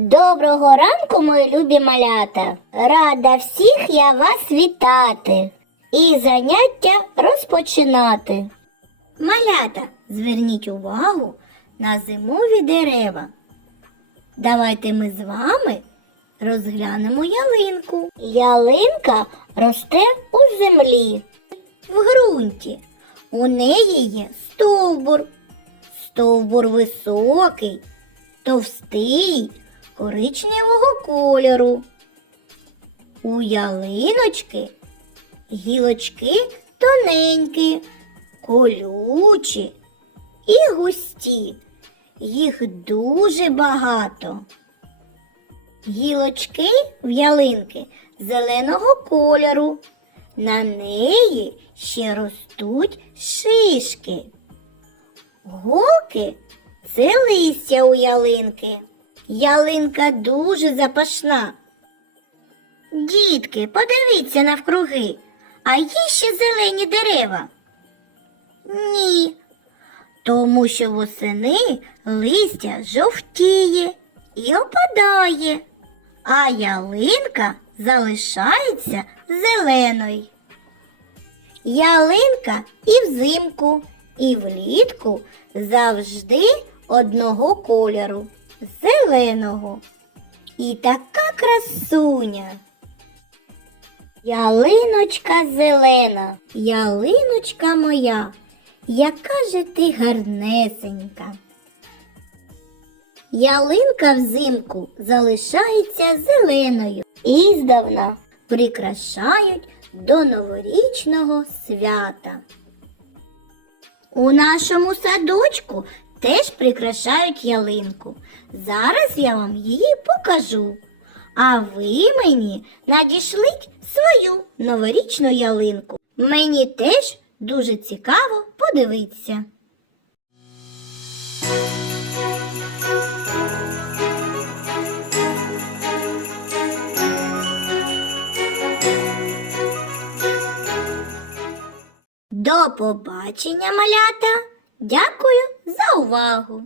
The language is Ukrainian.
Доброго ранку, мої любі малята! Рада всіх я вас вітати і заняття розпочинати. Малята, зверніть увагу на зимові дерева. Давайте ми з вами розглянемо ялинку. Ялинка росте у землі, в ґрунті. У неї є стовбур. Стовбур високий, товстий, коричневого кольору. У ялиночки гілочки тоненькі, колючі і густі. Їх дуже багато. Гілочки в ялинки зеленого кольору. На неї ще ростуть шишки. Голки це листя у ялинки. Ялинка дуже запашна. Дітки, подивіться навкруги, а є ще зелені дерева? Ні, тому що восени листя жовтіє і опадає, а ялинка залишається зеленою. Ялинка і взимку, і влітку завжди одного кольору зеленого. І така красуня. Ялиночка зелена, ялиночка моя, яка же ти гарнесенька. Ялинка взимку залишається зеленою і здавна прикрашають до новорічного свята. У нашому садочку теж прикрашають ялинку. Зараз я вам її покажу. А ви мені надішліть свою новорічну ялинку. Мені теж дуже цікаво подивитися. До побачення, малята! Дякую за увагу!